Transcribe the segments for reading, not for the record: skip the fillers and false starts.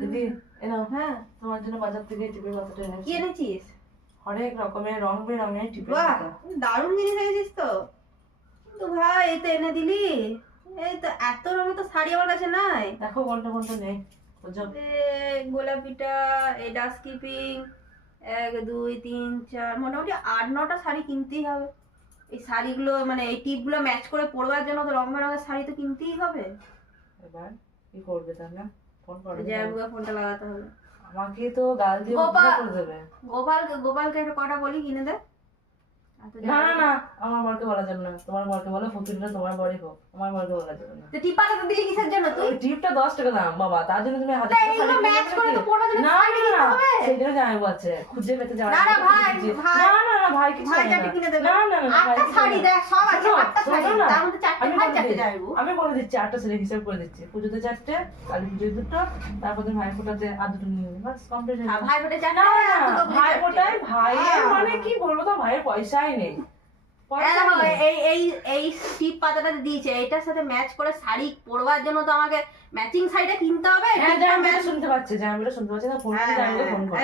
দিদি এনাও, হ্যাঁ তোমার জন্য বাজার থেকে টিপের পাতাটা এনেছি। কি এনেছিস? অনেক রকমের রং বেরঙের টিপের বাহ, পাতা। দারুণ জিনিস এনেছিস তো। কিন্তু ভাই এই তো এনে দিলি, এই তো এত রঙের তো শাড়ি আমার কাছে নাই। দেখো কোনটা কোনটা নেই বুঝছো? গোলাপিটা, এই ডাস্ট কিপিং, 1 2 3 4 মোটামুটি 8-9টা শাড়ি কিনতেই হবে। এই শাড়িগুলো মানে এই টিপগুলো ম্যাচ করে পরবার জন্য তো রং বেরঙের শাড়ি তো কিনতেই হবে। এবার কি করবে তাহলে? ফোন করবে? জয়াবুয়া ফোনটা লাগাতে হবে। আমাকে তো গাল দিয়ে গোপাল উদ্ধার করে দেবে। গোপালকে একটু কটা বলি কিনে দে। না না না, আমার বরকে বলা যাবে না। তোমার বরকে বলো ফকিরটা তোমার বরই হোক, আমার বরকে বলা যাবে না। তো টিপাটা তো দিলি কিসের জন্য তুই? ওই টিপটা 10 টাকা দাম বাবা, তার জন্য তুমি 1000 তা টাকা এইগুলো শাড়ি ম্যাচ করে তো পরবার জন্য না শাড়ি না কিনতে না, হবে। সেটা জামাই বলছে খুঁজে পেতে যাওয়া। না না ভাই, ভাই না না না ভাই কিছু ভাই না। চারটে কিনে দেবে। না না না ভাই 8টা শাড়ি দেখ, সব আছে, শোনো, 8টা শাড়ি, শোনো না। তার মধ্যে 4টে আমি ভাই বলে 4টে দিচ্ছি, যাইবো। আমি বলে দিচ্ছি 8টা শাড়ি হিসাব করে দিচ্ছি। পুজোতে 4টে, কালী পুজোয় 2টো, তারপর তুমি ভাই ফোটাতে আর 2টো নিয়ে নেবে, বাস কমপ্লিট হয়ে যাবে। ভাই ফোটে না 4টা, না ভাই ফোটায় ভাইয়ের মানে কি বলবো, তো ভাইয়ের পয়সাই নেই। এই টিপ পাতাটা দিয়েছে, এইটার সাথে ম্যাচ করে শাড়ি পরবার জন্য তো আমাকে ম্যাচিং শাড়িটা কিনতে হবে। হ্যাঁ জামাইটা শুনতে পাচ্ছে, জামাইটা শুনতে পাচ্ছে না, ফোন করে জামাইকে ফোন করো।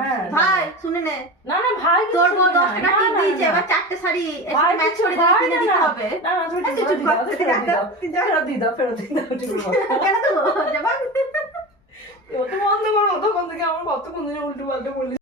হ্যাঁ, ভাই শুনে নে, না না ভাই কিছু তোর বউ না, 10 টাকা না, টিপ না, দিয়েছে, না। এবার 4টে শাড়ি ভাই ম্যাচ কিছু করে ভাই কিনে না, দিতে না। হবে। না না তুমি তুই ফেরত চুপ দিয়ে দাও, কর, তুই ফেরত দিয়ে রাখ, দাও, তুই যা। ফেরত দিয়ে দাও, ফেরত দিয়ে দাও, ঠিক আছে। কেন তো যাবা? ও তো বন্ধ করো, তখন থেকে আমার কতক্ষণ ধরে উল্টো পাল্টা বলি।